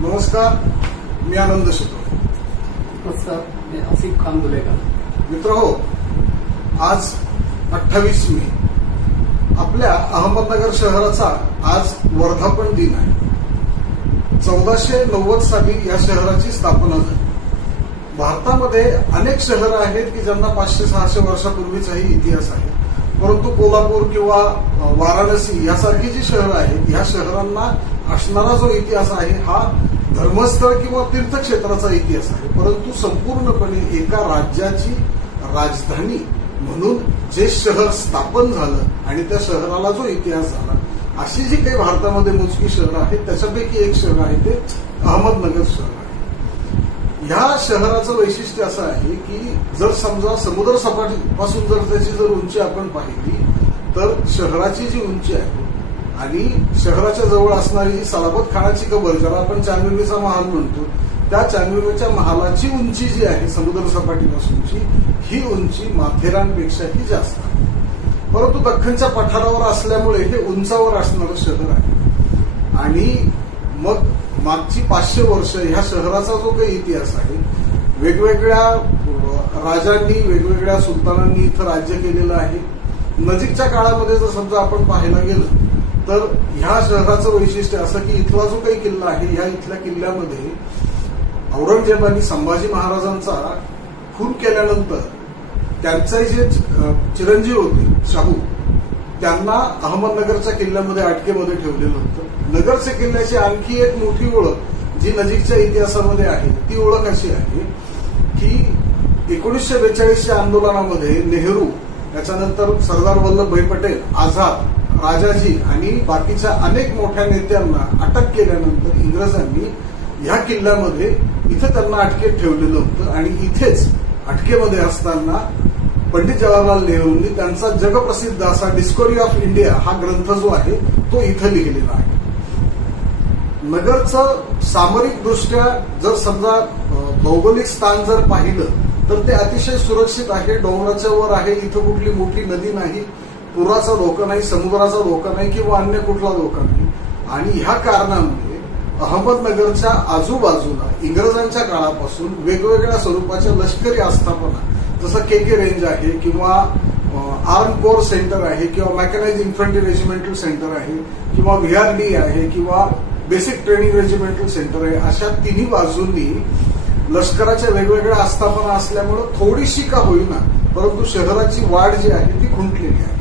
नमस्कार, मी आनंद शितोळे. नमस्कार, मी आसिफ खान दुलेकर. मित्रहो, आज 28 मे आपल्या अहमदनगर शहराचा आज वर्धापन दिन आहे. 1490 साली या शहराची स्थापना झाली. भारतामध्ये अनेक शहरं आहेत की ज्यांना 500-600 वर्षापूर्वीचाही इतिहास आहे, परंतु कोल्हापूर किंवा वाराणसी यासारखी जी शहरं आहेत, ह्या शहरांना असणारा जो इतिहास आहे हा धर्मस्थळ किंवा तीर्थक्षेत्राचा इतिहास आहे. परंतु संपूर्णपणे एका राज्याची राजधानी म्हणून जे शहर स्थापन झालं आणि त्या शहराला जो इतिहास झाला, अशी जी काही भारतामध्ये मोजकी शहरं आहेत त्याच्यापैकी एक शहर आहे ते अहमदनगर शहर आहे. ह्या शहराचं वैशिष्ट्य असं आहे की जर समजा समुद्र सपाटीपासून जर त्याची जर उंची आपण पाहिली तर शहराची जी उंची आहे आणि शहराच्या जवळ असणारी जी सलाबत खानाची कबर, ज्याला आपण चांदबिबीचा महाल म्हणतो, त्या चांदबिबीच्या महालाची उंची जी आहे समुद्र सपाटीपासूनची, ही उंची माथेरानपेक्षाही जास्त आहे. परंतु दख्खनच्या पठारावर असल्यामुळे हे उंचावर असणारं शहर आहे. आणि मग मागची 500 वर्ष ह्या शहराचा जो काही इतिहास आहे, वेगवेगळ्या राजांनी वेगवेगळ्या सुलतानांनी इथं राज्य केलेलं आहे. नजीकच्या काळामध्ये जर समजा आपण पाहायला गेलं तर ह्या शहराचं वैशिष्ट्य असं की इथला जो काही किल्ला आहे, ह्या इथल्या किल्ल्यामध्ये औरंगजेबाने संभाजी महाराजांचा खून केल्यानंतर त्यांचे जे चिरंजीव होते शाहू, त्यांना अहमदनगरच्या किल्ल्यामध्ये अटकेमध्ये ठेवलेलं होतं. नगरच्या किल्ल्याची आणखी एक मोठी ओळख जी नजीकच्या इतिहासामध्ये आहे, ती ओळख अशी आहे की 1942च्या आंदोलनामध्ये नेहरू, त्याच्यानंतर सरदार वल्लभभाई पटेल, आझाद, राजाजी आणि बाकीच्या अनेक मोठ्या नेत्यांना अटक केल्यानंतर इंग्रजांनी ह्या किल्ल्यामध्ये इथं त्यांना अटकेत ठेवलेलं होतं. आणि इथेच अटकेमध्ये असताना पंडित जवाहरलाल नेहरूंनी त्यांचा जगप्रसिद्ध असा डिस्कवरी ऑफ इंडिया हा ग्रंथ जो आहे तो इथं लिहिलेला आहे. नगरचं सामरिकदृष्ट्या जर समजा भौगोलिक स्थान जर पाहिलं तर ते अतिशय सुरक्षित आहे. डोंगराच्या वर आहे, इथं कुठली मोठी नदी नाही, पुराचा धोका नाही, समुद्राचा धोका नाही किंवा अन्य कुठला धोका नाही. आणि ह्या कारणामुळे अहमदनगरच्या आजूबाजूला इंग्रजांच्या काळापासून वेगवेगळ्या स्वरूपाच्या लष्करी आस्थापना, जसं के रेंज आहे किंवा आर्म कोर सेंटर आहे किंवा मेकॅनाइज इन्फंट्री रेजिमेंटल सेंटर आहे किंवा VRD आहे किंवा बेसिक ट्रेनिंग रेजिमेंटल सेंटर आहे, अशा तिन्ही बाजूंनी लष्कराच्या वेगवेगळ्या आस्थापना असल्यामुळे थोडीशी का होईना परंतु शहराची वाढ जी आहे ती खुंटलेली आहे.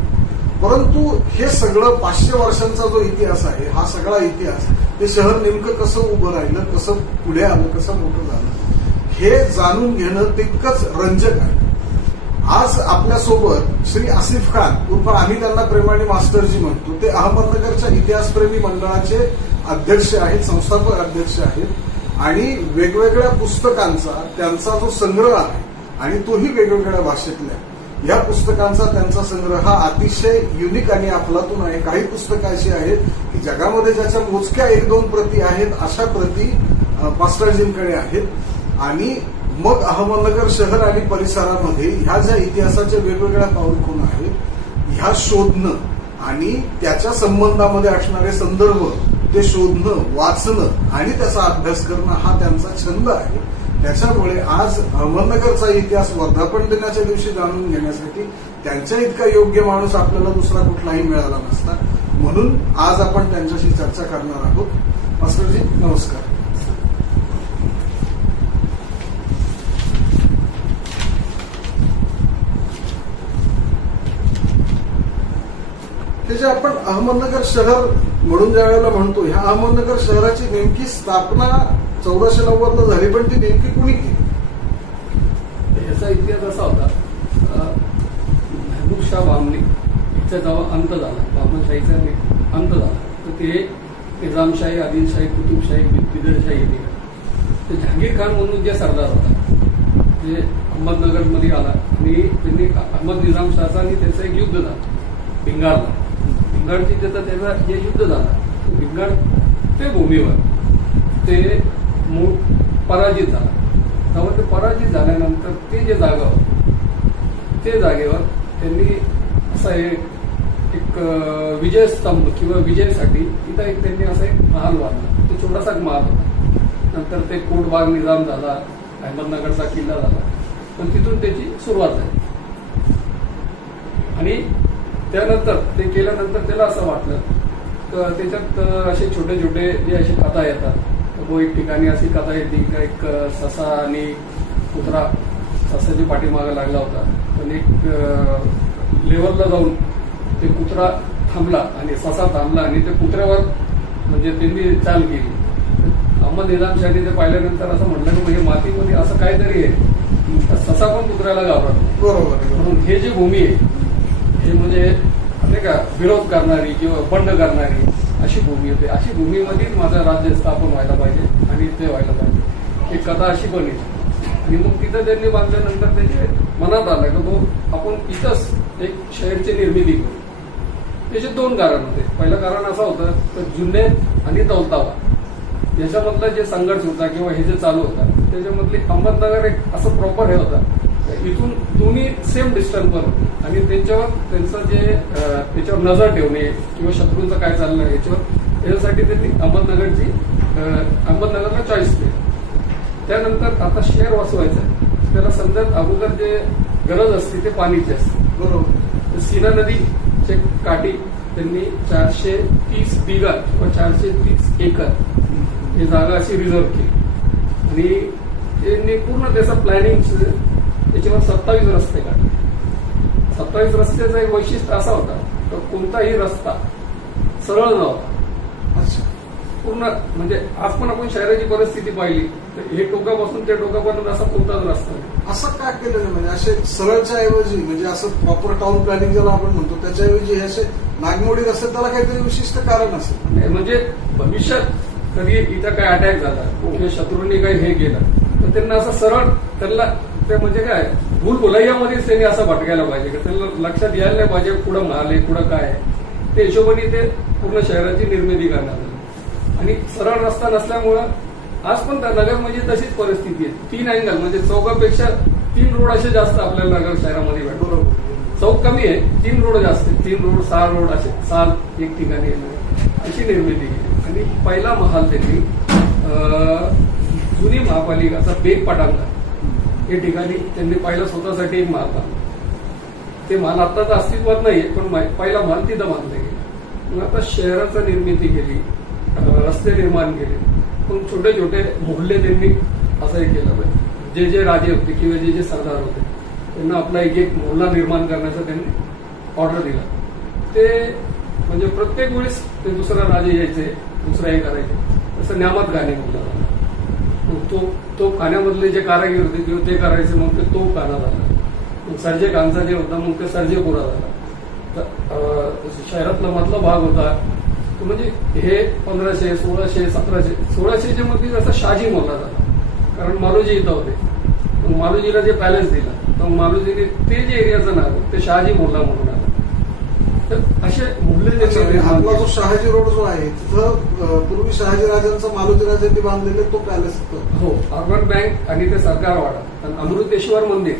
परंतु हे सगळं 500 वर्षांचा जो इतिहास आहे, हा सगळा इतिहास, ते शहर नेमकं कसं उभं राहिलं, कसं पुढे आलं, कसं मोठं झालं, हे जाणून घेणं तितकंच रंजक आहे. आज आपल्यासोबत श्री आसिफ खान उर्फ आम्ही त्यांना प्रेमाने मास्टरजी म्हणतो, ते अहमदनगरच्या इतिहासप्रेमी मंडळाचे अध्यक्ष आहेत, संस्थापक अध्यक्ष आहेत. आणि वेगवेगळ्या पुस्तकांचा त्यांचा जो संग्रह आहे आणि तोही वेगवेगळ्या भाषेतल्या, या पुस्तकांचा त्यांचा संग्रह हा अतिशय युनिक आणि अफलातून आहे. काही पुस्तकं अशी आहेत की जगामध्ये ज्याच्या मोजक्या 1-2 प्रती आहेत, अशा प्रती मास्टरजींकडे आहेत. आणि मग अहमदनगर शहर आणि परिसरामध्ये ह्या ज्या इतिहासाच्या वेगवेगळ्या पाऊलखुणा आहेत, ह्या शोधणं आणि त्याच्या संबंधामध्ये असणारे संदर्भ ते शोधणं, वाचणं आणि त्याचा अभ्यास करणं हा त्यांचा छंद आहे. त्याच्यामुळे आज अहमदनगरचा इतिहास वर्धापन दिनाच्या दिवशी जाणून घेण्यासाठी त्यांच्या इतका योग्य माणूस आपल्याला दुसरा कुठलाही मिळाला नसता. म्हणून आज आपण त्यांच्याशी चर्चा करणार आहोत. मास्टरजी नमस्कार. ते जे आपण अहमदनगर शहर म्हणून ज्या वेळेला म्हणतो, ह्या अहमदनगर शहराची नेमकी स्थापना 1490 झाली, पण ती नेमकी कुणी केली? याचा इतिहास असा होता, महबूब शाह बामणी याचा जेव्हा अंत झाला, बामणशाहीचा अंत झाला, तर ते निजामशाही, आदिलशाही, कुतुबशाही, बिदरशाही येते. तर जहांगीर खान म्हणून जे सरदार होता, जे अहमदनगरमध्ये आला आणि त्यांनी अहमद निजाम शाहचा आणि त्याचं एक युद्ध झालं भिंगारला. भिंगारची त्याचा जे युद्ध झालं, भिंगारच्या भूमीवर ते पराजित झाला. तेव्हा ते पराजित झाल्यानंतर ते जे जागा होती, ते जागेवर त्यांनी असा एक विजयस्तंभ किंवा विजयासाठी इथं एक त्यांनी असा एक महाल बांधला. तो छोटासा महाल होता. नंतर ते कोटबाग निजाम झाला, अहमदनगरचा किल्ला झाला, पण तिथून त्याची सुरुवात झाली. आणि त्यानंतर ते केल्यानंतर त्याला असं वाटलं तर त्याच्यात असे छोटे छोटे जे असे कथा येतात. तो एक ठिकाणी अशी कथा येते का एक ससा आणि कुत्रा, ससाच्या पाठीमागे लागला होता, पण एक लेवलला जाऊन ते कुत्रा थांबला आणि ससा थांबला आणि ते कुत्र्यावर म्हणजे त्यांनी चाल केली. अहमद निजाम शाहने ते पाहिल्यानंतर असं म्हटलं की हे मातीमध्ये असं काहीतरी आहे, ससा पण कुत्र्याला घाबरतो. बरोबर. म्हणून हे जी भूमी आहे हे म्हणजे नाही का विरोध करणारी किंवा बंड करणारी अशी भूमी होती. अशी भूमीमध्येच माझं राज्य स्थापन व्हायला पाहिजे आणि ते व्हायला पाहिजे, एक कथा अशी पण येते. आणि मग तिथं त्यांनी बांधल्यानंतर त्याच्या मनात आलं की तो आपण इथंच एक शहरची निर्मिती करू. त्याचे दोन कारण होते. पहिलं कारण असं होतं तर जुन्नर आणि दौलताबाद याच्यामधला जे संघर्ष होता किंवा हे जे चालू होता त्याच्यामधली अहमदनगर एक असं प्रॉपर हे होता, इथून दोन्ही सेम डिस्टन्सवर होते आणि त्यांचं जे त्याच्यावर नजर ठेवणे किंवा शत्रूंचं काय चाललं याच्यासाठी त्यांनी अहमदनगरला चॉईस केली. त्यानंतर आता शहर वाचवायचं त्याला समजत अगोदर जे गरज असते ते पाणीची असते. बरोबर. सीना नदीचे काठी त्यांनी 430 बिघा किंवा 430 एकर ही जागा अशी रिझर्व केली आणि त्यांनी पूर्ण त्याचं प्लॅनिंग त्याच्यावर 27 रस्ते काढले. 27 रस्त्याचं एक वैशिष्ट्य असा होता तर कोणताही रस्ता सरळ नव्हता. पूर्ण म्हणजे आज पण आपण शहराची परिस्थिती पाहिली तर हे टोकापासून ते टोकापर्यंत असा कोणताच रस्ता नाही. असं काय केलं नाही म्हणजे असे सरळच्या ऐवजी म्हणजे असं प्रॉपर टाउन प्लॅनिंग ज्याला आपण म्हणतो त्याच्याऐवजी हे असे नागमोडी असेल त्याला काहीतरी विशिष्ट कारण असेल. म्हणजे भविष्यात कधी इथं काय अटॅक झाला किंवा शत्रूंनी काही हे केलं तर त्यांना असं सरळ त्यांना ते म्हणजे काय भूलभुलैयामध्येच त्यांनी असं भटकायला पाहिजे की त्यांना लक्षात यायला नाही पाहिजे कुठं महाल आहे कुठं काय आहे. ते हिशोबाने ते पूर्ण शहराची निर्मिती करण्यात आली. आणि सरळ रस्ता नसल्यामुळं आज पण त्या नगर म्हणजे तशीच परिस्थिती आहे. 3 अँगल म्हणजे चौकापेक्षा 3 रोड असे जास्त आपल्याला नगर शहरामध्ये भेटतो. बरोबर. चौक कमी आहे, 3 रोड जास्त आहे. 3 रोड 6 रोड असे 7 एक ठिकाणी अशी निर्मिती केली. आणि पहिला महाल त्यांनी जुनी महापालिकाचा बेग पटांगा या ठिकाणी त्यांनी पहिला स्वतःसाठी एक महाल बांधला. ते महाल आता तर अस्तित्वात नाहीये पण पहिला महाल तिथं बांधला गेला. मग आता शहराचा निर्मिती केली, रस्ते निर्माण केले, पण छोटे छोटे मोहल्ले त्यांनी असंही केलं पाहिजे. जे राजे होते किंवा जे सरदार होते त्यांना आपला एक मोहल्ला निर्माण करण्याचा त्यांनी ऑर्डर दिला. ते म्हणजे प्रत्येक वेळेस ते दुसरा राजे यायचे, दुसरा हे करायचे. तसं न्यामत खाणे म्हणलं जातं. तो खाण्यामधले जे कारागीर होते किंवा ते करायचे मग ते तोप खाना झाला. मग सर्जे खानचा जे होता मग ते सर्जेपुरा झाला. तर शहरातला मधला भाग होता तो म्हणजे हे 1500, 1600, 1700, 1600च्या मध्ये जसा शहाजी मोहल्ला झाला. कारण मालोजी इथं होते. मग मालोजीला जे पॅलेस दिला तर मालोजीने ते जे एरियाचं नाव ते शहाजी मोहल्ला म्हणून आलं. तर असे मोहल्ले आपला जो शहाजी रोड जो आहे तिथं पूर्वी शहाजी राजांचा मालोजी राजांनी बांधलेले तो पॅलेस. हो, अर्बन बँक आणि ते सरकारवाडा आणि अमृतेश्वर मंदिर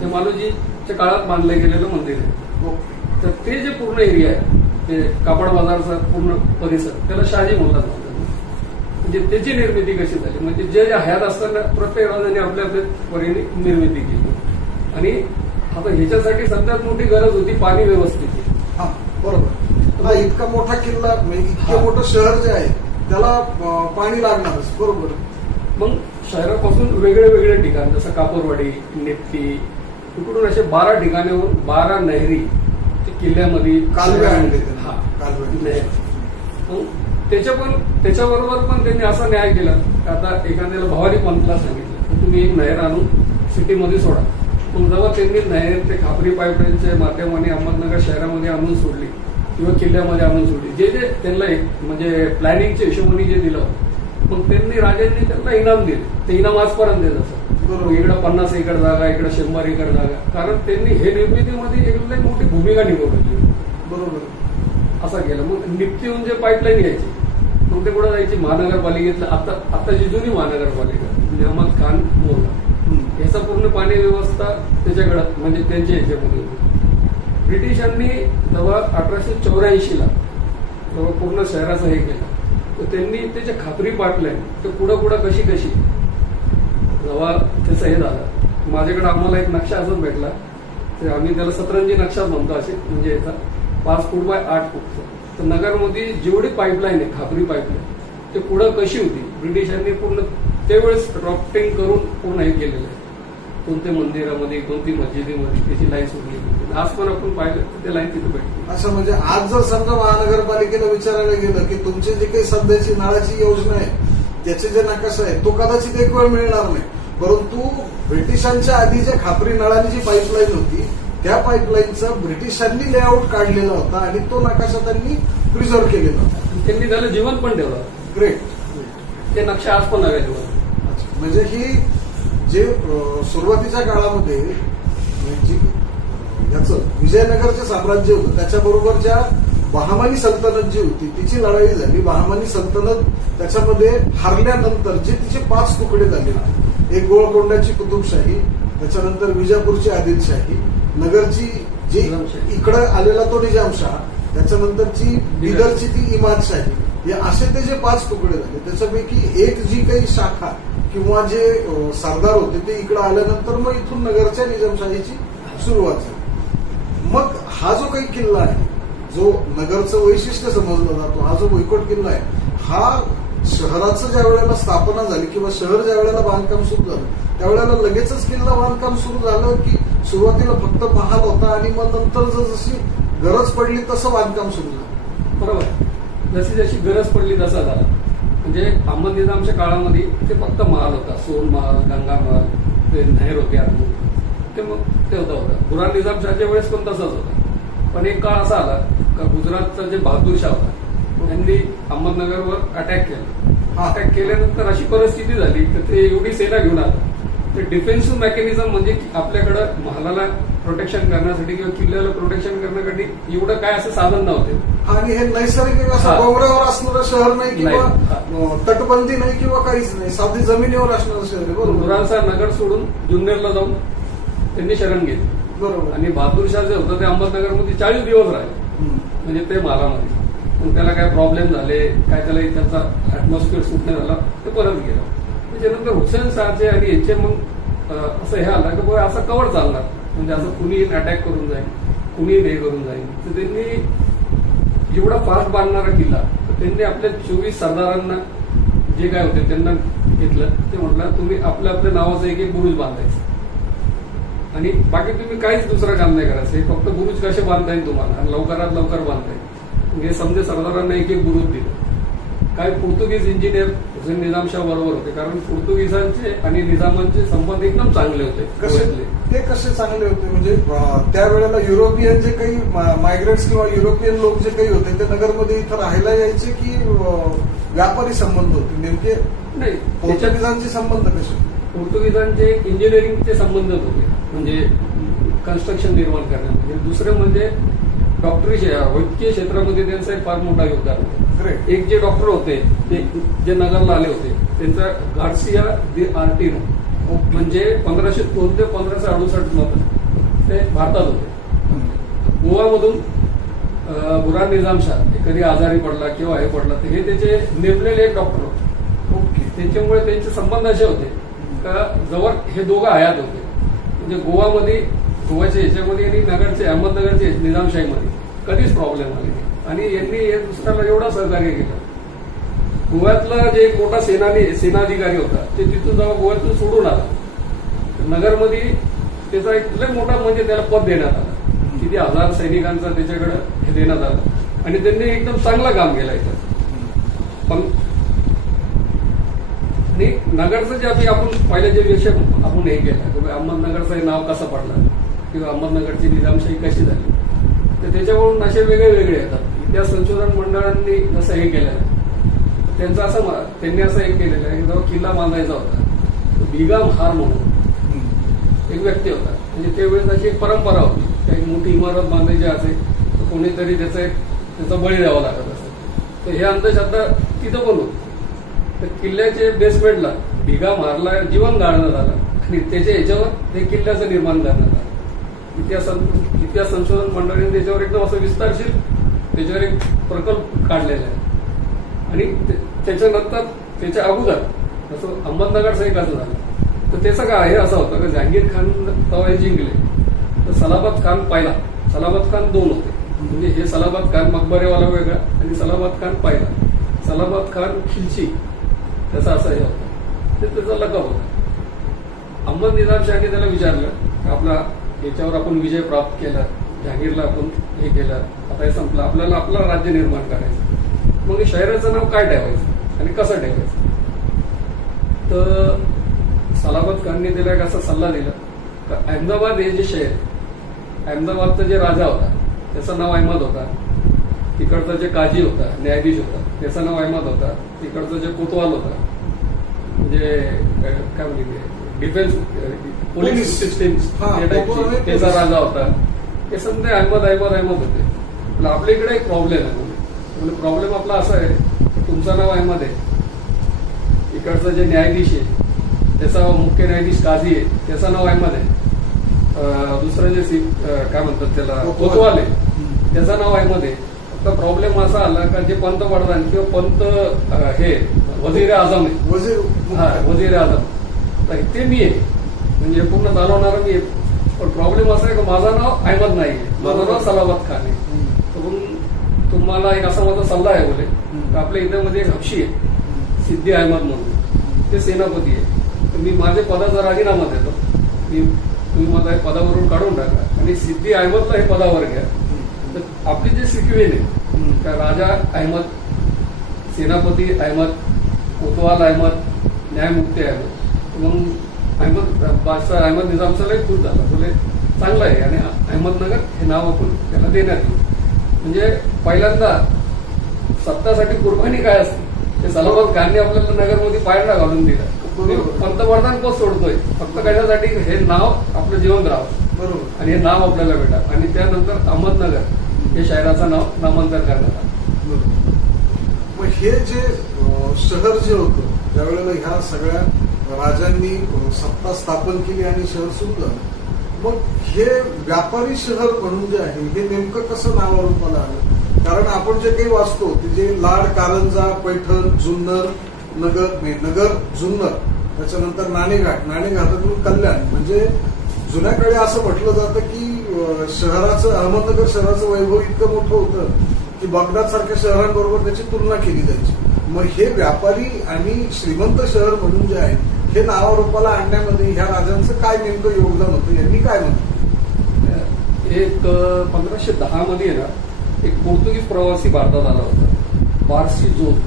ते मालोजीच्या काळात बांधलं गेलेलं मंदिर आहे. तर ते जे पूर्ण एरिया आहे ते कापड बाजारचा पूर्ण परिसर त्याला शहाजी मोहल्ला म्हणतात. म्हणजे त्याची निर्मिती कशी झाली म्हणजे जे हयात असताना प्रत्येक राजाने आपल्या आपल्या परीने निर्मिती केली. आणि आता ह्याच्यासाठी सगळ्यात मोठी गरज होती पाणी व्यवस्थेची. बरोबर. इतका मोठा किल्ला म्हणजे इतकं मोठं शहर जे आहे त्याला पाणी लागणारच. बरोबर. मग शहरापासून वेगळे वेगळे ठिकाण जसं कापूरवाडी, नेप्ती इकडून असे 12 ठिकाणाहून 12 नहरी किल्ल्यामध्ये कालवे आणले. त्याच्याबरोबर पण त्यांनी असा न्याय केला. आता एखाद्याला भवानी पंतला सांगितलं तुम्ही एक नहर आणून सिटीमध्ये सोडा. पण जेव्हा त्यांनी नहर ते खापरी पाईपलाईनच्या माध्यमाने अहमदनगर शहरामध्ये आणून सोडली किंवा किल्ल्यामध्ये आणून सोडली जे जे त्यांना म्हणजे प्लॅनिंगच्या हिशोबाने जे दिलं मग त्यांनी राजांनी त्यांना इनाम दिले. ते इनाम आजपर्यंत देत असं इकडं 50 एकर जागा इकडं 100 एकर जागा. कारण त्यांनी हे निर्मितीमध्ये एक मोठी भूमिका निभावली. बरोबर. असं केलं. मग निफ्तीहून जे पाईपलाईन यायची मग ते कुठं जायची महानगरपालिकेतलं आता जी जुनी महानगरपालिका अहमद खान मोहल्ला याचा पूर्ण पाणी व्यवस्था त्याच्याकडं म्हणजे त्यांच्या ह्याच्यामध्ये होती. ब्रिटिशांनी जेव्हा 1884ला जेव्हा पूर्ण शहराचं हे केलं तर त्यांनी त्याच्या खापरी पाटलाय तर पुढं कशी जेव्हा त्याचं हे झालं माझ्याकडे आम्हाला एक नक्षा असंच भेटला तर आम्ही त्याला सतरंजी नक्षाच म्हणतो असे म्हणजे याचा 5 फूट बाय 8 फूट. तर नगरमध्ये जेवढी पाईपलाईन आहे खापरी पाईपलाईन ते पुढं कशी होती ब्रिटिशांनी पूर्ण त्यावेळेस ड्रॉफ्टिंग करून पूर्ण हे केलेलं आहे. कोणत्या मंदिरामध्ये कोणती मस्जिदीमध्ये त्याची लाईन सुटली आज पण आपण पाहिलं तर ते लाईन तिथे भेटते. असं म्हणजे आज जर समजा महानगरपालिकेला विचारायला गेलं की तुमची जी काही सध्याची नळाची योजना आहे त्याचे जे नकाशा आहे तो कदाचित एक वेळ मिळणार नाही, परंतु ब्रिटिशांच्या आधी जे खापरी नळाची जी पाईपलाईन होती त्या पाईपलाईनचा ब्रिटिशांनी लेआउट काढलेला होता आणि तो नकाशा त्यांनी प्रिझर्व्ह केलेला होता. त्यांनी त्याला जीवन पण ठेवलं. ग्रेट. ते नक्षा आज पण अवेलेबल. म्हणजे ही जे सुरुवातीच्या काळामध्ये जी याचं विजयनगरचे साम्राज्य होतं त्याच्याबरोबरच्या बहामनी सल्तनत जी होती तिची लढाई झाली. बहामनी सल्तनत त्याच्यामध्ये हारल्यानंतर जे तिचे 5 तुकडे झाले, एक गोळकोंडाची कुतुबशाही, त्याच्यानंतर विजापूरची आदिलशाही, नगरची जी इकडे आलेला तो निजामशाह, त्याच्यानंतरची बिदरची ती इमादशाही, हे असे ते जे 5 तुकडे झाले त्याच्यापैकी एक जी काही शाखा किंवा जे सरदार होते ते इकडे आल्यानंतर मग इथून नगरच्या निजामशाहीची सुरुवात झाली. मग हा जो काही किल्ला आहे जो नगरचं वैशिष्ट्य समजला जातो, हा जो भुईकोट किल्ला आहे हा शहराचं ज्या वेळेला स्थापना झाली किंवा शहर ज्या वेळेला बांधकाम सुरू झालं त्यावेळेला लगेचच किल्ला बांधकाम सुरू झालं की सुरुवातीला फक्त महाल होता आणि मग नंतर जशी गरज पडली तसं बांधकाम सुरू झालं. बरोबर. जशी गरज पडली तसा झाला. म्हणजे अहमद निजामच्या काळामध्ये ते फक्त महाल होता, सोन महाल, गंगा महल, ते नहेर होते आतमध्ये ते मग ते होता. बुरहान निजामशाहच्या वेळेस पण तसाच होता. पण एक काळ असा आला का गुजरातचा जे बहादूर शाह होता त्यांनी अहमदनगरवर अटॅक केला. अटॅक केल्यानंतर अशी परिस्थिती झाली तर ते एवढी सेना घेऊन आला. ते डिफेन्सिव्ह मेकॅनिझम म्हणजे आपल्याकडं महालाला प्रोटेक्शन करण्यासाठी किंवा किल्ल्याला प्रोटेक्शन करण्यासाठी एवढं काय असं साधन नव्हते. आणि हे नैसर्गिक असं डोंगरावर असणारं शहर नाही किंवा तटबंदी नाही किंवा काहीच नाही, साधी जमिनीवर असणारं शहर आहे. बरोबर. बुरहानचा नगर सोडून जुन्नरला जाऊन त्यांनी शरण घेतली. बरोबर. आणि बहादूर शाह जे होतं ते अहमदनगरमध्ये 40 दिवस राहिले म्हणजे ते महालामध्ये. पण त्याला काय प्रॉब्लेम झाले काय त्याला त्यांचा ऍटमॉस्फिअर सूट नाही झाला ते परत गेला. त्याच्यानंतर हुसेन शाहचे आणि याचे मग असं हे आलं की बाबा असं कवर चालणार म्हणजे असं कुणी अटॅक करून जाईल कुणी हे करून जाईल. तर त्यांनी एवढा फास्ट बांधणारा किल्ला तर त्यांनी आपल्या 24 सरदारांना जे काय होते त्यांना घेतलं. ते म्हटलं तुम्ही आपल्या नावाचं एक बुरुज बांधायचं आणि बाकी तुम्ही काहीच दुसरं काम नाही करायचं, फक्त बुरुज कसे बांधता येईल तुम्हाला आणि लवकरात लवकर बांधता येईल. म्हणजे समजे सरदारांना एक बुरुज दिलं. काही पोर्तुगीज इंजिनियर हुसेन निजामशाह बरोबर होते कारण पोर्तुगीजांचे आणि निजामांचे संबंध एकदम चांगले होते. ते कसे चांगले होते म्हणजे त्यावेळेला युरोपियन जे काही मायग्रेंट्स किंवा युरोपियन लोक जे काही होते ते नगरमध्ये इथं राहायला यायचे की व्यापारी संबंध होते नेमके? नाही, पोर्तुगीजांचे संबंध कसे? पोर्तुगीजांचे इंजिनिअरिंगचे संबंध होते म्हणजे कन्स्ट्रक्शन निर्माण करण्यामध्ये. दुसरे म्हणजे डॉक्टरी वैद्यकीय क्षेत्रामध्ये त्यांचा एक फार मोठा योगदान होतं. एक जे डॉक्टर होते ते जे नगरला आले होते त्यांचा गार्सिया दि आर्टिनो म्हणजे 1568 मध्ये ते भारतात होते. गोवामधून बुरहान निजामशाह कधी आजारी पडला किंवा हे पडला तर हे त्याचे नेमलेले एक डॉक्टर होते. त्याच्यामुळे त्यांचे संबंध असे होते का जवळ हे दोघं हयात होते. म्हणजे गोवाच्या ह्याच्यामध्ये आणि नगरचे अहमदनगरचे निजामशाहीमध्ये कधीच प्रॉब्लेम आले नाही आणि यांनी एक दुसऱ्याला एवढा सहकार्य केलं. गोव्यातला जे एक मोठा सेनाधिकारी होता ते तिथून जेव्हा गोव्यातून सोडून आला नगरमध्ये त्याचा एक लय मोठा म्हणजे त्याला पद देण्यात आलं. किती 1000 सैनिकांचा त्याच्याकडे हे देण्यात आलं आणि त्यांनी एकदम चांगलं काम केलं इथं. पण नगरचं जे आपण पहिले जे विषय आपण हे केलं की अहमदनगरचं नाव कसं पडलं किंवा अहमदनगरची निजामशाही कशी झाली तर त्याच्यावरून असे वेगळे येतात. इतिहास संशोधन मंडळांनी जसं हे केलं त्यांनी असं एक केलेलं आहे की जेव्हा किल्ला बांधायचा होता बिगाम हार म्हणून एक व्यक्ती होता म्हणजे त्यावेळेस अशी एक परंपरा होती एक मोठी इमारत बांधायची असेल तर कोणीतरी त्याचा बळी द्यावा लागत असेल. तर हे अंधश्रद्धा तिथं पण होती. तर किल्ल्याचे बेसमेंटला भिगा मारला जीवन गाळण्यात आलं आणि त्याच्या ह्याच्यावर हे किल्ल्याचं निर्माण करण्यात आलं. इतिहास संशोधन मंडळीने त्याच्यावर एकदम असं विस्तारशीर त्याच्यावर एक प्रकल्प काढलेला आहे. आणि त्याच्यानंतर त्याच्या अगोदर जसं अहमदनगरचं एक असं झालं तर त्याचं काय आहे असं होतं की जहांगीर खान तेव्हा जिंकले तर सलाबत खान पहिला, सलाबत खान दोन होते. म्हणजे हे सलाबत खान मकबरेवाला वेगळा आणि सलाबत खान पहिला. सलाबत खान खिलची त्याचा असं हे होतं ते त्याचा लकब होता. अहमद निजाम शहाने त्याला विचारलं की आपला याच्यावर आपण विजय प्राप्त केला, जहांगीरला आपण हे केलं, आता हे संपलं, आपल्याला आपलं राज्य निर्माण करायचं, मग शहराचं नाव काय ठेवायचं आणि कसं ठेवायचं. तर सलाबत खानने त्याला एक असा सल्ला दिला की अहमदाबाद हे जे शहर, अहमदाबादचा जे राजा होता त्याचं नाव अहमद होता, तिकडचा जे काजी होता न्यायाधीश होता त्याचं नाव अहमद होता, तिकडचा जे कोतवाल होता म्हणजे काय म्हणजे डिफेन्स पोलीस सिस्टीम त्याचा राजा होता, ते समजे अहमद अहमद अहमद होते. आपल्या इकडे एक प्रॉब्लेम आहे म्हणजे प्रॉब्लेम आपला असा आहे की तुमचं नाव अहमद आहे, इकडचं जे न्यायाधीश आहे त्याचा मुख्य न्यायाधीश काझी आहे त्याचं नाव अहमद आहे, दुसरं जे काय म्हणतात त्याला कोतवाल आहे त्याचं नाव अहमद आहे. फक्त प्रॉब्लेम असा आला का जे पंतप्रधान किंवा पंत हे वजीर आझम आहे, वजीर आझम तर ते मी आहे म्हणजे पूर्ण चालवणारा मी आहे. पण प्रॉब्लेम असा आहे की माझं नाव अहमद नाही आहे, माझं नाव सलाबत खान आहे. म्हणून तुम्हाला एक असा माझा सल्ला आहे बोले की आपल्या इथे मध्ये एक हपशी आहे सिद्दी अहमद म्हणून, ते सेनापती आहे, तर मी माझे पदाचा राजीनामा देतो, तुम्ही मला पदावरून काढून टाका आणि सिद्दी अहमदला हे पदावर घ्या. तर आपली जी सिक्वेन आहे त्या राजा अहमद, सेनापती अहमद, कोतवाल अहमद, न्यायमूर्ती अहमद, मग अहमद बादशाह अहमद निजामचा लय खुश झाला, बोले चांगलं आहे आणि अहमदनगर हे नाव आपण त्याला देण्यात येईल. म्हणजे पहिल्यांदा सत्तासाठी कुर्बानी काय असते ते सलाबत खानने आपल्याला नगरमध्ये पायंडा घालून दिला. पंतप्रधान कोण सोडतोय फक्त कशासाठी हे नाव आपलं जिवंत राहावं बरोबर आणि हे नाव आपल्याला भेटा आणि त्यानंतर अहमदनगर हे शहराचं नाव नामांतर करण्यात आलं. मग हे जे शहर जे होतं त्यावेळेला ह्या सगळ्या राजांनी सत्ता स्थापन केली आणि शहर सुरू झालं. मग हे व्यापारी शहर म्हणून जे आहे हे नेमकं कसं नावारूपाला आलं. कारण आपण जे काही वाचतो ते जे लाड, कारंजा, पैठण, जुन्नर, नगर, जुन्नर, त्याच्यानंतर नाणेघाट, नाणेघाटातून कल्याण, म्हणजे जुन्या काळी असं म्हटलं जातं की शहराचं अहमदनगर शहराचं वैभव इतकं मोठं होतं की बगदाद सारख्या शहरांबरोबर त्याची तुलना केली जायची. मग हे व्यापारी आणि श्रीमंत शहर म्हणून जे आहे हे नावारूपाला आणण्यामध्ये ह्या राजांचं काय नेमकं योगदान होतं, यांनी काय म्हणतात. एक 1510 मध्ये ना एक पोर्तुगीज प्रवासी भारतात आला होता, बार्सी जोत,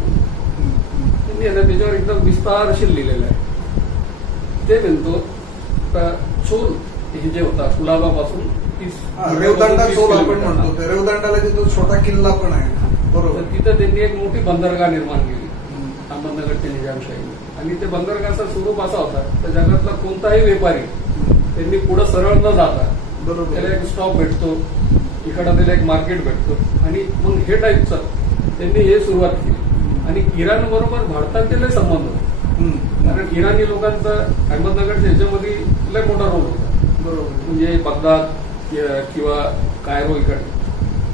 त्यांनी त्याच्यावर एकदम विस्तारशीर लिहिलेलं आहे. ते म्हणतो चोल हे जे होता कुलाबापासून रेवदंडा चोल आपण म्हणतो, रेवदंडाला तिथं छोटा किल्ला पण आहे बरोबर. तिथं त्यांनी एक मोठी बंदरगाह निर्माण केली अहमदनगरच्या निजामशाहीने आणि ते बंदरगाहचं स्वरूप असा होता तर जगातला कोणताही व्यापारी त्यांनी पुढे सरळ न जाता बरोबर त्याला एक स्टॉप भेटतो, इकडं त्याला एक मार्केट भेटतो आणि मग हे टाईपचं त्यांनी हे सुरुवात केली. आणि इराण बरोबर भारताचे लय संबंध होते कारण इराणी लोकांचा अहमदनगरच्या ह्याच्यामध्ये लय मोठा रोल होता बरोबर. म्हणजे बगदाद किंवा कायरो इकडे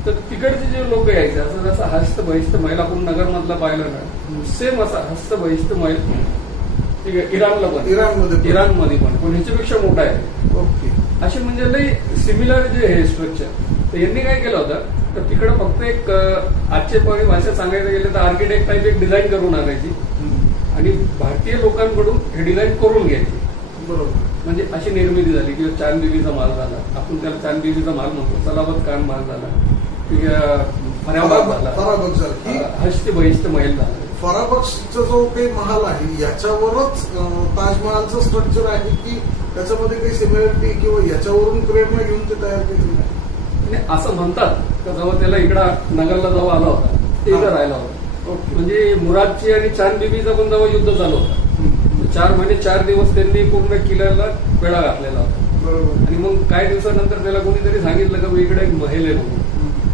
तर तिकडचे जे लोक यायचे असं जसं हस्त बहिष्ट महल आपण नगरमधला पाहिलं ना सेम असा हस्त बहिष्ट महल इराणला पण इराणमध्ये पण ह्याच्यापेक्षा मोठा आहे. ओके. असे म्हणजे लई सिमिलर जे हे स्ट्रक्चर. तर यांनी काय केलं होतं तर तिकडं फक्त एक आजच्या भाषेत सांगायचं गेलं तर आर्किटेक्ट टाईप एक डिझाईन करून आणायची आणि भारतीय लोकांकडून हे डिझाईन करून घ्यायची बरोबर. म्हणजे अशी निर्मिती झाली किंवा चांदबिबीचा माल झाला, आपण त्याला चांदबिबीचा माल म्हणतो, सलाबत खान माल झाला किंवा फराबाग झाला, हस्त बहिष्ट महल झाला. फराबागचा जो काही महाल आहे याच्यावरच ताजमहालचं स्ट्रक्चर आहे की त्याच्यामध्ये काही सिमिलरिटी किंवा याच्यावरून प्रेरणा घेऊन ते तयार केलेलं आहे. असं म्हणतात का जेव्हा त्याला इकडं नगरला जेव्हा आला होता ते इथं राहिला होता. म्हणजे मुरादची आणि चांदबिबीचा पण जेव्हा युद्ध झालं होतं 4 महिने 4 दिवस त्यांनी पूर्ण किल्ल्याला वेळा घातलेला होता आणि मग काही दिवसानंतर त्याला कोणीतरी सांगितलं का इकडे एक महल आहे म्हणून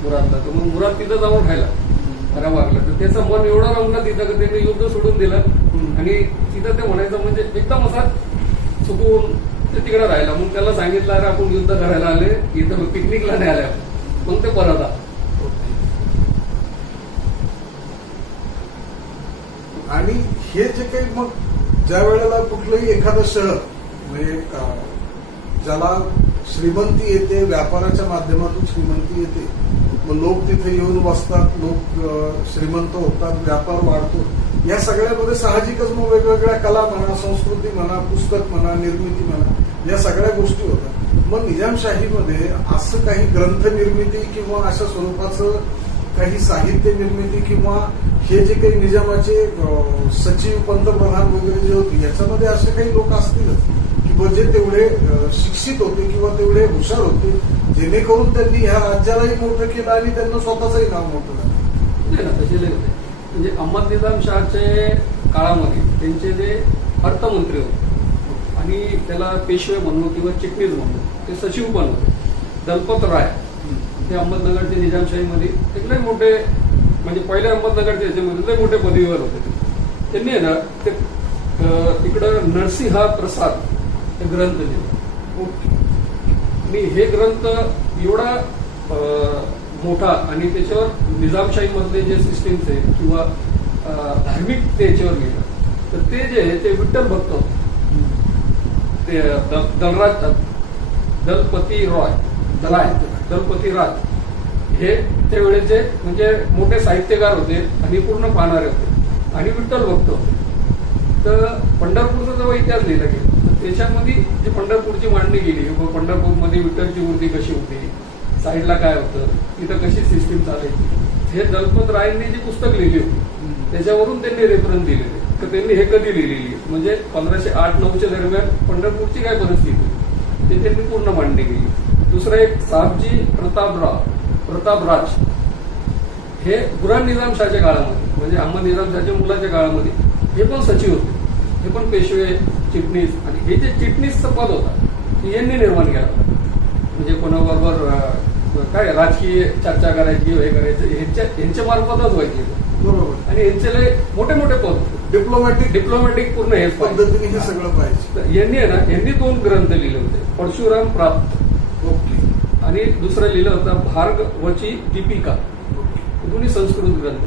मुरादला. तर मग मुराद तिथं जाऊन राहिला फराबागला. तर त्याचं मन एवढं रमलं तिथं की त्यांनी युद्ध सोडून दिलं आणि तिथं ते म्हणायचं म्हणजे एकदम असा चुकून ते तिकडे राहिला. मग त्याला सांगितलं अरे आपण युद्ध करायला आले इथं पिकनिकला नाही आल्या, मग ते परत आला. आणि हे जे काही मग ज्या वेळेला कुठलंही एखादं शहर म्हणजे ज्याला श्रीमंती येते, व्यापाराच्या माध्यमातून श्रीमंती येते, मग लोक तिथे येऊन बसतात, लोक श्रीमंत होतात, व्यापार वाढतो, या सगळ्यामध्ये साहजिकच मग वेगवेगळ्या कला म्हणा, संस्कृती म्हणा, पुस्तक म्हणा, निर्मिती म्हणा, या सगळ्या गोष्टी होतात. मग निजामशाहीमध्ये असं काही ग्रंथ निर्मिती किंवा अशा स्वरूपाचं काही साहित्य निर्मिती किंवा हे जे काही निजामाचे सचिव, पंतप्रधान वगैरे जे होते, याच्यामध्ये असे काही लोक असतीलच किंवा जे तेवढे शिक्षित होते किंवा तेवढे हुशार होते, जेणेकरून त्यांनी ह्या राज्यालाही मोठं केलं आणि त्यांना स्वतःचंही नाव मोठं झालं. नाही ना, तसे म्हणजे अहमद निजाम शहाचे काळामध्ये त्यांचे जे अर्थमंत्री होते आणि त्याला पेशवे म्हणू किंवा चिटणीस म्हणू, ते सचिव पण होते, दलपत राय, ते अहमदनगरचे निजामशाहीमध्ये एक लय मोठे म्हणजे पहिले अहमदनगरच्या याच्यामध्ये लय मोठे पदवीवर होते. त्यांनी ना ते इकडं नरसिंहा प्रसाद हे ग्रंथ लिहिले आणि हे ग्रंथ एवढा मोठा आणि त्याच्यावर निजामशाही मधले जे सिस्टीम्स आहे किंवा धार्मिक ते याच्यावर गेलं, तर ते जे आहे ते विठ्ठल भक्त होते. ते दलपती राय हे त्यावेळेचे म्हणजे मोठे साहित्यकार होते आणि पूर्ण पाहणारे होते आणि विठ्ठल भक्त होते. तर पंढरपूरचा जेव्हा इतिहास लिहिला गेला तर त्याच्यामध्ये जी पंढरपूरची मांडणी गेली, पंढरपूरमध्ये विठ्ठलची मूर्ती कशी होती, साईडला काय होतं, तिथं कशी सिस्टीम चालायची, हे दलपत रायांनी जी पुस्तक लिहिली होती त्याच्यावरून त्यांनी रेफरन्स दिलेले. तर त्यांनी हे कधी लिहिलेली म्हणजे 1508-9च्या दरम्यान पंढरपूरची काय परिस्थिती होती ते त्यांनी पूर्ण मांडणी केली. दुसरं एक साहेबजी प्रतापराज हे बुरहान निजाम शहाच्या काळामध्ये म्हणजे अहमद निजाम शहाच्या मुलाच्या काळामध्ये हे पण सचिव होते, हे पण पेशवे, चिटणीस, आणि हे जे चिटणीसचं पद होता यांनी निर्माण केला. म्हणजे कोणाबरोबर काय राजकीय चर्चा करायची हे करायचं यांच्या मार्फतच व्हायची. बरोबर. आणि यांचे मोठे मोठे पद होते, डिप्लोमॅटिक पूर्ण हेच पद्धतीने हे सगळं पाहिजे. यांनी 2 ग्रंथ लिहिले होते, परशुराम प्राप्त आणि दुसरं लिहिलं होतं भार्गवची दीपिका, दोन्ही संस्कृत ग्रंथ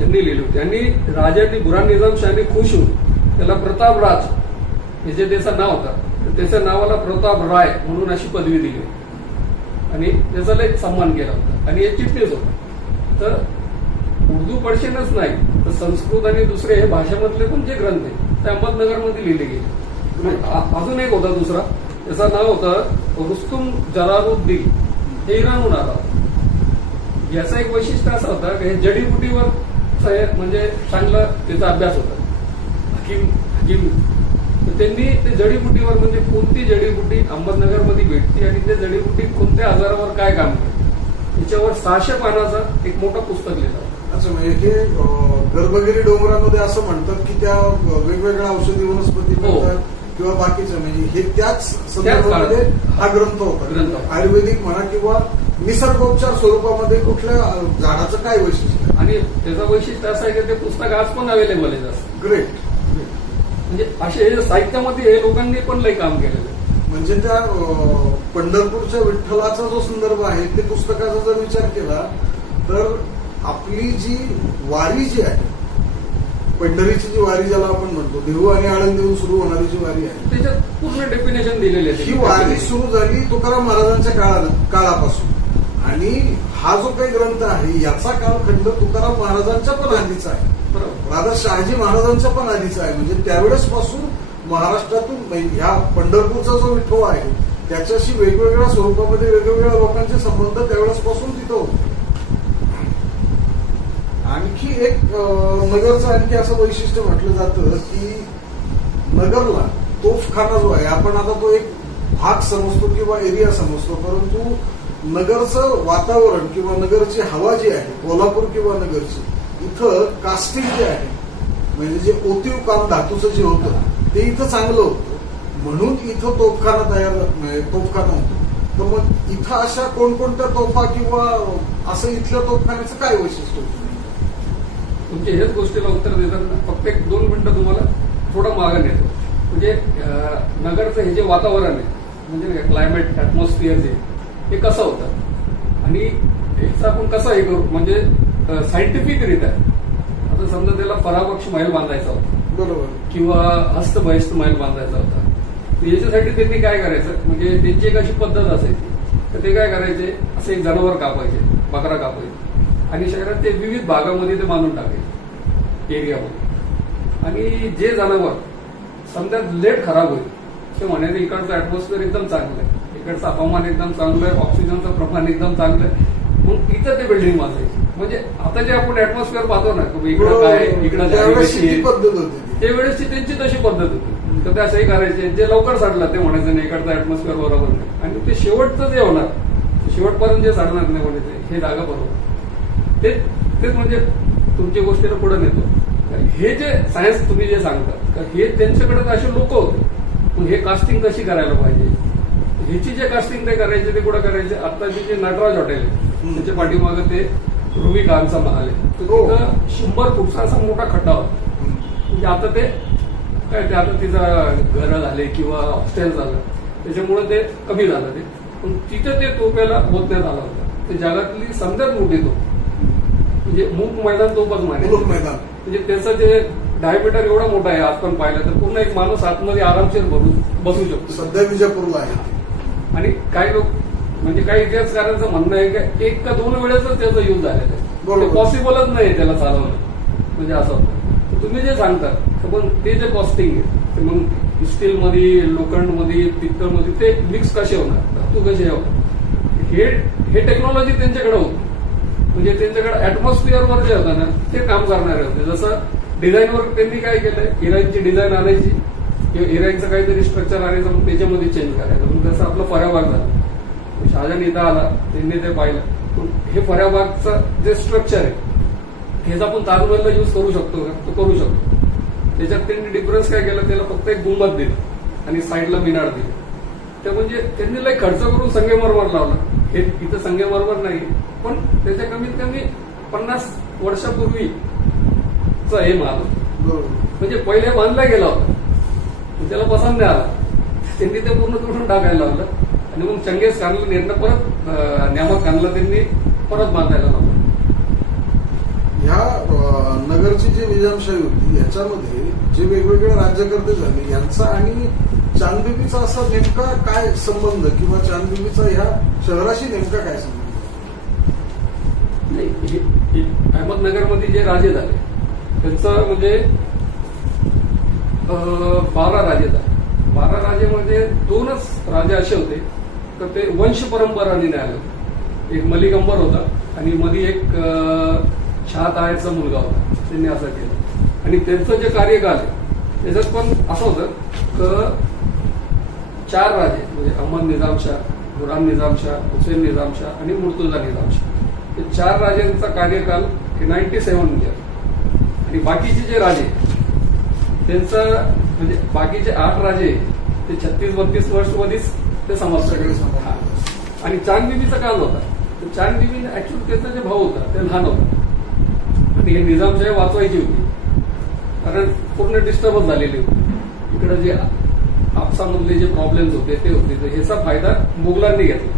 यांनी लिहिले होते. आणि राजांनी बुरहान निजाम शहाने खुश होऊन त्याला प्रतापराज हे जे त्याचं नाव होतं त्याच्या नावाला प्रताप राय म्हणून अशी पदवी दिली आणि त्याचा एक सन्मान केला होता. आणि हे चिटणीस होता. तर उर्दू पर्शियनच नाही तर संस्कृत आणि दुसरे हे भाषेमधले पण जे ग्रंथ आहे ते अहमदनगरमध्ये लिहिले गेले. अजून एक होता दुसरा, त्याचं नाव होतं रुस्तुम जलालुद्दीन, हे इराणहून आला होता. याचं एक वैशिष्ट्य असं होतं की हे जडीबुटीवर म्हणजे चांगला त्याचा अभ्यास होता, हकीम. त्यांनी ते जडीबुटीवर म्हणजे कोणती जडीबुटी अहमदनगरमध्ये भेटते आणि ते जडीबुटी कोणत्या आजारावर काय काम करते याच्यावर 600 पानाचा एक मोठं पुस्तक लिहिलं. अच्छा, म्हणजे हे गर्भगिरी डोंगरामध्ये असं म्हणतात की त्या वेगवेगळ्या औषधी वनस्पती किंवा बाकीच्या म्हणजे हे त्याच संदर्भामध्ये हा ग्रंथ होता. आयुर्वेदिक म्हणा किंवा निसर्गोपचार स्वरूपामध्ये कुठल्या झाडाचं काय वैशिष्ट्य, आणि त्याचं वैशिष्ट्य असं आहे की ते पुस्तक आज पण अवेलेबल आहे. ग्रेट. म्हणजे असे साहित्यामध्ये हे लोकांनी पण लई काम केलेलं आहे. म्हणजे त्या पंढरपूरच्या विठ्ठलाचा जो संदर्भ आहे ते पुस्तकाचा जर विचार केला तर आपली जी वारी जी आहे, पंढरीची जी वारी ज्याला आपण म्हणतो, देहू आणि आळंदीहून सुरू होणारी जी वारी आहे त्याच्यात पूर्ण डेफिनेशन दिलेली आहे. ही वारी सुरू झाली तुकाराम महाराजांच्या काळापासून आणि हा जो काही ग्रंथ आहे याचा कालखंड तुकाराम महाराजांच्या पण आधीचा आहे, राधा शहाजी महाराजांच्या पण आधीचा आहे. म्हणजे त्यावेळेस पासून महाराष्ट्रातून ह्या पंढरपूरचा जो विठोबा आहे त्याच्याशी वेगवेगळ्या स्वरूपामध्ये वेगवेगळ्या लोकांचे संबंध त्यावेळेस पासून तिथं होते. आणखी एक नगरचं आणखी असं वैशिष्ट्य म्हटलं जातं की नगरला तोफखाना जो आहे, आपण आता तो एक भाग समजतो किंवा एरिया समजतो, परंतु नगरचं वातावरण किंवा नगरची हवा जी आहे, कोल्हापूर किंवा नगरची, इथं कास्टिंग जे आहे म्हणजे जे ओतीव काम धातूचं जे होतं ते इथं चांगलं होतं म्हणून इथं तोफखाना होतो. तर मग इथं अशा कोणकोणत्या तोफा किंवा असं इथल्या तोफखान्याचं काय वैशिष्ट्य होतं? तुमच्या हेच गोष्टीला उत्तर देताना फक्त 1-2 मिनिटं तुम्हाला थोडं मागं नेतो. म्हणजे नगरचं हे जे वातावरण आहे म्हणजे क्लायमेट, ऍटमॉस्फिअर हे कसं होतं आणि ह्याचं आपण कसं हे करू म्हणजे सायंटिफिकरित्या आता समजा त्याला परापक्ष महल बांधायचा होता, बरोबर, किंवा हस्तबहिस्त महल बांधायचा होता. याच्यासाठी त्यांनी काय करायचं, म्हणजे त्यांची एक अशी पद्धत असायची, तर ते काय करायचे, असं एक जनावर कापायचे, बकरा कापायचे आणि शहरात ते विविध भागामध्ये ते बांधून टाकायचे एरियामध्ये. आणि जे जनावर समजा लेट खराब होईल ते म्हणायचं इकडचं ऍटमॉस्फिअर एकदम चांगलं आहे, इकडचं हवामान एकदम चांगलं आहे, ऑक्सिजनचं प्रमाण एकदम चांगलं आहे, मग इथं ते बिल्डिंग बांधायची. म्हणजे आता जे आपण ऍटमॉस्फिअर पाहतो ना, इकडं काय, इकडं पद्धत होती, त्यावेळेसची त्यांची तशी पद्धत होती. तर ते असंही करायचे, जे लवकर साडलं ते म्हणायचं नाही इकडचं ऍटमॉस्फिअर बरोबर नाही, आणि ते शेवटचं जे होणार, शेवटपर्यंत जे साडणार नाही म्हणायचे हे जागा बरोबर. तेच म्हणजे तुमच्या गोष्टीला पुढे नेतो. हे जे सायन्स तुम्ही जे सांगता, हे त्यांच्याकडे असे लोक होते, मग हे कास्टिंग कशी करायला पाहिजे, ह्याची जे कास्टिंग ते करायचे ते कुठं करायचे. आता जे नटराज हॉटेल आहे त्याच्या पाठीमागं ते रुबी खानचा महाल आहे, तिथं 100 फुटचा असा मोठा खड्डा होता. म्हणजे आता ते काय, ते आता तिचं घर झाले किंवा हॉस्टेल झालं त्याच्यामुळे ते कमी झालं ते, पण तिथं ते तोप्याला बोलण्यात आला होता. ते जगातली समजाच मोठी तोप, म्हणजे मूक मैदान तोपच मैदान, म्हणजे त्याचं जे डायमीटर एवढा मोठा आहे, आज पण पाहिलं तर पूर्ण एक माणूस आतमध्ये आरामशीर बसू शकतो. सध्या विजापूरला आहे. आणि काही लोक म्हणजे काही इतिहासकारांचं म्हणणं आहे की 1 का 2 वेळेच त्याचा यूज झालेला आहे, पॉसिबलच नाही त्याला चालवणं, म्हणजे असं होतं. तुम्ही जे सांगता पण ते जे कॉस्टिंग आहे, मग स्टीलमध्ये, लोखंडमध्ये, पित्तळमध्ये ते मिक्स कसे होणार, धातू कसे होणार, हे टेक्नॉलॉजी त्यांच्याकडे होती. म्हणजे त्यांच्याकडे ऍटमॉस्फिअरवर जे होतं ना ते काम करणारे होते. जसं डिझाईनवर त्यांनी काय केलंय, इराणची डिझाईन आणायची किंवा इराणचं काहीतरी स्ट्रक्चर आणायचं, मग त्याच्यामध्ये चेंज करायचं. मग जसं आपलं फराबाग झालं, शहाजहान इथं आला, त्यांनी ते पाहिलं, हे फराबागचं जे स्ट्रक्चर आहे हेच आपण ताजमहलला यूज करू शकतो का, तो करू शकतो. त्याच्यात त्यांनी डिफरन्स काय केलं, त्याला फक्त एक गुंबद दिलं आणि साईडला मिनार दिली. ते म्हणजे त्यांनी लई खर्च करून संगमरमर लावला. हे इथं संगमरमर नाही, पण त्याच्या कमीत कमी 50 वर्षापूर्वीचा हे माल, म्हणजे पहिले बांधला गेला होता, त्याला पसंत नाही आला, त्यांनी ते पूर्ण तुटून टाकायला लावलं. आणि मग चंगेज खानला निर्णय परत न्यामत खानला त्यांनी परत बांधायला लावलं. ह्या नगरची जी निजामशाही होती याच्यामध्ये जे वेगवेगळे राज्यकर्ते झाले यांचा आणि चांदबिबीचा असा नेमका काय संबंध, किंवा चांदबिबीचा ह्या शहराशी नेमका काय संबंध? नाही, अहमदनगरमध्ये जे राजे झाले त्यांचं म्हणजे 12 राजे झाले. 12 राजे म्हणजे 2च राजे असे होते तर ते वंश परंपराने आले. एक मलिक अंबर होता आणि मध्ये एक शहातायाचा मुलगा होता, त्यांनी असं केलं. आणि त्यांचं जे कार्यकाल आहे त्याच्यात पण असं होतं की 4 राजे म्हणजे अहमद निजामशाह, गुलाम निजामशाह, हुसेन निजामशाह आणि मुर्तुजा निजामशाह, हे 4 राजांचा कार्यकाल 97 इयर. आणि बाकीचे जे राजे त्यांचं म्हणजे बाकीचे 8 राजे ते 36-32 वर्ष मध्येच ते समाप्त सगळे. आणि चांदबिबीचा काल होता, तर चांदबिबीने ऍक्च्युअली त्याचा जे भाऊ होता ते लहान होता आणि हे निजामशाही वाचवायची होती, कारण पूर्ण डिस्टर्बच झालेली होती. इकडे जे आपसामधले जे प्रॉब्लेम्स होते ते होते, तर ह्याचा फायदा मुघलांनी घेतला.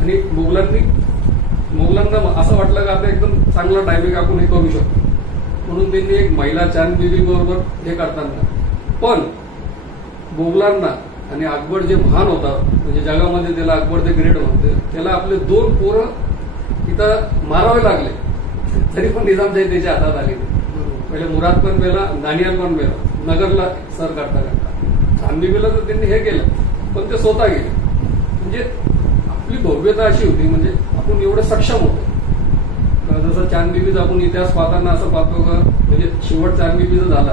आणि मुघलांना असं वाटलं की आता एकदम चांगला टायमिंग आपण हे करू शकतो, म्हणून त्यांनी एक महिला चांदबिबी बरोबर हे करताना. पण मुघलांना आणि अकबर जे महान होता म्हणजे जगामध्ये त्याला अकबर द ग्रेट म्हणते, त्याला आपले 2 पोरं इथं मारावे लागले, तरी पण निजामशाही त्याच्या हातात आली. पहिले मुराद पण मेला, दानियाल पण मेला नगरला सर करता करता. चांदबिबीला तर त्यांनी हे केलं पण ते स्वतः गेले. म्हणजे आपली भव्यता अशी होती, म्हणजे आपण एवढं सक्षम होतो. जसं चांदबिबीचा आपण इतिहास पाहताना असं पाहतो का, म्हणजे शेवट चांदबिबीचा झाला,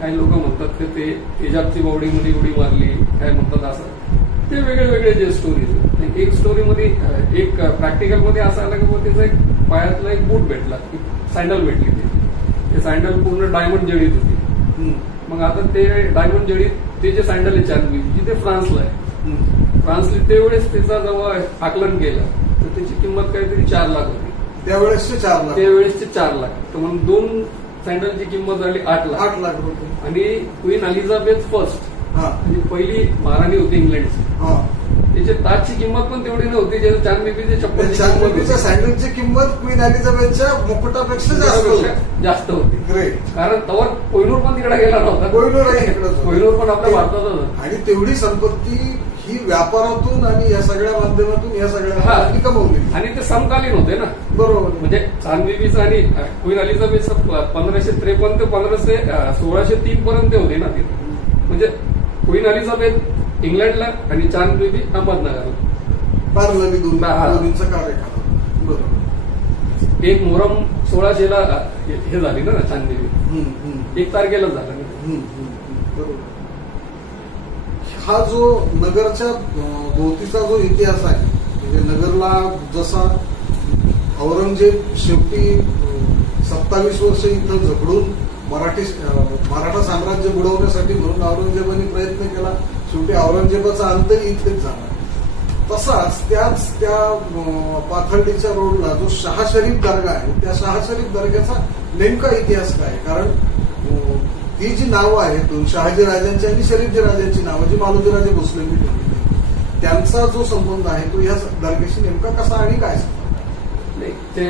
काही लोक म्हणतात की ते तेजाबची बावडीमध्ये उडी मारली, काय म्हणतात असं, ते वेगळे वेगळे जे स्टोरीज. एक स्टोरीमध्ये एक प्रॅक्टिकल मध्ये असं आलं की त्याचा एक पायातला एक बूट भेटला, सँडल भेटली, ते सँडल पूर्ण डायमंड जडीत होती. मग आता ते डायमंड जडीत ते जे सँडल आहे चांदबिबीची ते फ्रान्सला आहे. फ्रान्सला त्यावेळेस त्याचा जेव्हा आकलन केलं तर त्याची किंमत काहीतरी 4 लाख होती. त्यावेळेसचे 4 लाख. तर म्हणून 2 सँडलची किंमत झाली 8 लाख रुपये. आणि क्वीन एलिझाबेथ फर्स्ट म्हणजे पहिली महाराणी होती इंग्लंडची, तिचे ताजची किंमत पण तेवढी नव्हती जे चांदबिबीचे चप्पल. चांदबिबीच्या सँडलची किंमत क्वीन एलिझाबेथच्या मुकुटापेक्षा जास्त होती. ग्रेट. कारण तवर कोहिनूर पण तिकडे गेला नव्हता. कोहिनूर पण आपल्या भारतात होता. आणि तेवढी संपत्ती ही व्यापारातून आणि या सगळ्या माध्यमातून या सगळ्या कमवली. आणि ते समकालीन होते ना. बरोबर. म्हणजे चांदबिबीचं आणि क्वीन एलिझाबेथचं 1553 ते 1603 पर्यंत होते ना ते. म्हणजे क्वीन एलिझाबेथ इंग्लंडला आणि चांदबिबी अहमदनगरला. पार्लरी दोन्हीचा कार्यकाळ. बरोबर. एक मोहरम 1600ला हे झाली ना चांदबिबी. 1 तारखेला झालं. बरोबर. हा जो नगरच्या भोवतीचा जो इतिहास आहे, म्हणजे नगरला जसा औरंगजेब शेवटी 27 वर्ष इथं झगडून मराठा साम्राज्य बुडवण्यासाठी म्हणून औरंगजेबाने प्रयत्न केला, शेवटी औरंगजेबाचा अंतही इथेच झाला. तसाच त्या पाथर्डीच्या रोडला जो शाह शरीफ दर्गा आहे, त्या शाह शरीफ दर्ग्याचा नेमका इतिहास काय? कारण ती जी नावं आहेत शहाजी राजांची आणि शरीफजी राजांची नावं जी मालोजीराजे भोसलेंनी ठेवली, त्यांचा जो संबंध आहे तो या दर्ग्याशी नेमका कसा आणि काय? नाही, ते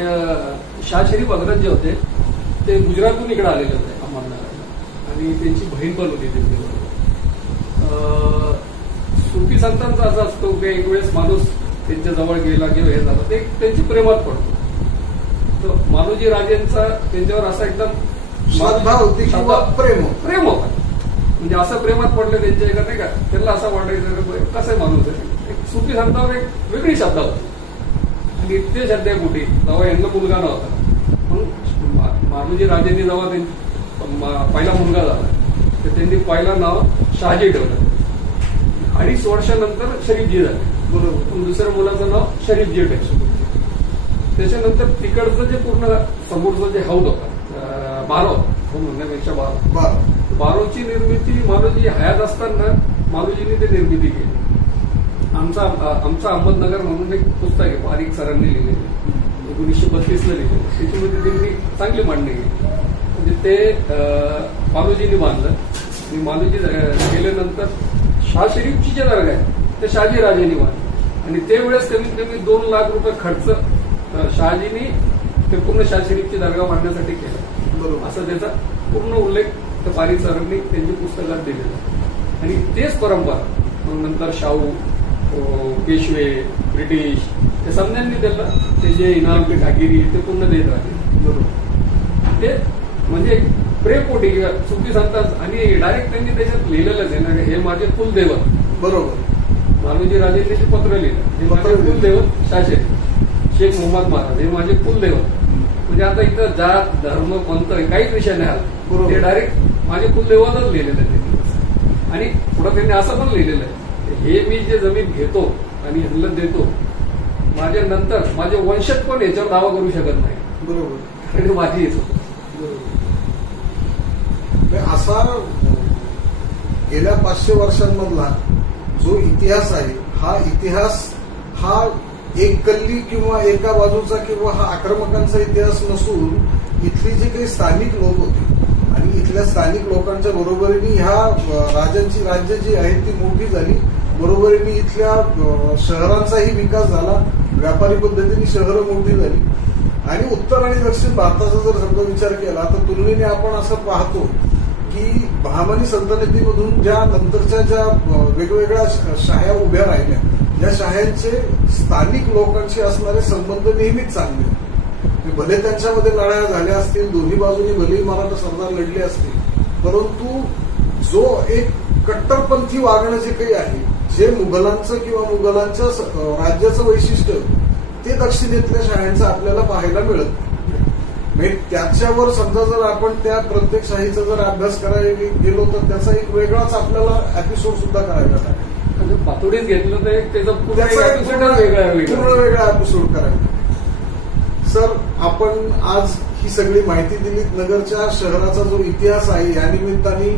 शाह शरीफ हजरत जे होते ते गुजरातहून इकडे आलेले होते अहमदनगरला, आणि त्यांची बहीण पण होती त्यांच्याबरोबर. सुफी संतांचा असं असतो की एक वेळेस माणूस त्यांच्या जवळ गेला किंवा हे झालं ते त्यांची प्रेमात पडतो. तर मालोजी राजेंचा त्यांच्यावर असा एकदम श्रद्धा होती किंवा प्रेम होता. म्हणजे असं प्रेमात पडले त्यांच्या एका नाही का, त्यांना असं वाटायचं कसं माणूस आहे. एक सुफी संतांवर एक वेगळी श्रद्धा होती. आणि ते श्रद्धे कुठे जेव्हा यांना मुलगा नव्हता, म्हणून मालोजी राजेंनी जेव्हा पहिला मुलगा झाला तर त्यांनी पहिला नाव शहाजी ठेवलं. 2.5 वर्षानंतर शरीफजी झाले. बरोबर. दुसऱ्या मुलाचं नाव शरीफजी ठेवलं. त्याच्यानंतर तिकडचं जे पूर्ण समोरचं जे हौद होता बारो म्हणण्यापेक्षा बारोची निर्मिती मालोजी हयात असताना मालोजींनी ते निर्मिती केली. आमचा अहमदनगर म्हणून एक पुस्तक आहे पारिक सरांनी लिहिलेलं, 1932ला लिहिलेलं. त्याच्यामध्ये त्यांनी चांगली मांडणी केली. म्हणजे ते मालोजींनी बांधलं आणि मालोजी गेल्यानंतर शाह शरीफची जे दर्गा आहे ते शहाजी राजांनी बांधलं. आणि त्यावेळेस कमीत कमी 2 लाख रुपये खर्च शहाजींनी ते पूर्ण शाह शरीफची दर्गा बांधण्यासाठी केला. बरोबर. असं त्याचा पूर्ण उल्लेख त्या पारिक सरांनी त्यांच्या पुस्तकात दिलेला. आणि तेच परंपरा नंतर शाहू, पेशवे, ब्रिटिश त्या समजांनी त्याला ते जे इनाम ते ठागिरी ते पूर्ण देत राहिले. बरोबर. ते म्हणजे प्रेमपोटी किंवा सुफी संतात आणि डायरेक्ट त्यांनी त्याच्यात लिहिलेलंच आहे ना, हे माझे कुलदैवत. बरोबर. मालोजी राजेंनी ते पत्र लिहिलं, हे माझे कुलदैवत शाह शरीफ शेख मोहम्मद महाराज, हे माझे कुलदैवत. म्हणजे आता इथं जात धर्म कोणतं काहीच विषय नाही आला, ते डायरेक्ट माझे कुलदैवतच लिहिलेलं आहे. आणि पुढे त्यांनी असं पण लिहिलेलं आहे, हे मी जे जमीन घेतो आणि ह्यांना देतो, माझ्या नंतर माझे वंशज पण याच्यावर दावा करू शकत नाही. बरोबर. कारण माझी येतो. असा गेल्या 500 वर्षांमधला जो इतिहास आहे, हा इतिहास हा एक कल्ली किंवा एका बाजूचा किंवा हा आक्रमकांचा इतिहास नसून इथली जी काही स्थानिक लोक होती आणि इथल्या स्थानिक लोकांच्या बरोबरीने ह्या राजांची राज्य जी आहेत ती मोठी झाली. बरोबरीने इथल्या शहरांचाही विकास झाला, व्यापारी पद्धतीने शहरं मोठी झाली. आणि उत्तर आणि दक्षिण भारताचा जर समजा विचार केला तर तुलनेने आपण असं पाहतो की बहामनी सल्तनतीमधून ज्या नंतरच्या ज्या वेगवेगळ्या शाह्या उभ्या राहिल्या, या शाह्यांचे स्थानिक लोकांशी असणारे संबंध नेहमीच चांगले. भले त्यांच्यामध्ये लढाया झाल्या असतील, दोन्ही बाजूनी भलेही मराठा सरदार लढले असतील, परंतु जो एक कट्टरपंथी वागणं जे काही आहे, जे मुघलांचं किंवा मुघलांच्या राज्याचं वैशिष्ट्य, ते दक्षिणेतल्या शाळांचं आपल्याला पाहायला मिळत नाही. त्याच्यावर समजा जर आपण त्या प्रत्येक शाहीचा जर अभ्यास करायला गेलो तर त्याचा एक वेगळाच आपल्याला एपिसोड सुद्धा करायला लागेल. पातोडीच घेतलं तर त्याचा पूर्ण वेगळा एपिसोड करायला. सर, आपण आज ही सगळी माहिती दिली. नगरच्या शहराचा जो इतिहास आहे, या निमित्ताने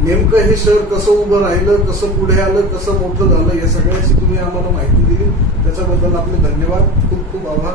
नेमकं हे शहर कसं उभं राहिलं, कसं पुढे आलं, कसं मोठं झालं, या सगळ्याची तुम्ही आम्हाला माहिती दिली. त्याच्याबद्दल आपले धन्यवाद. खूप खूप आभार.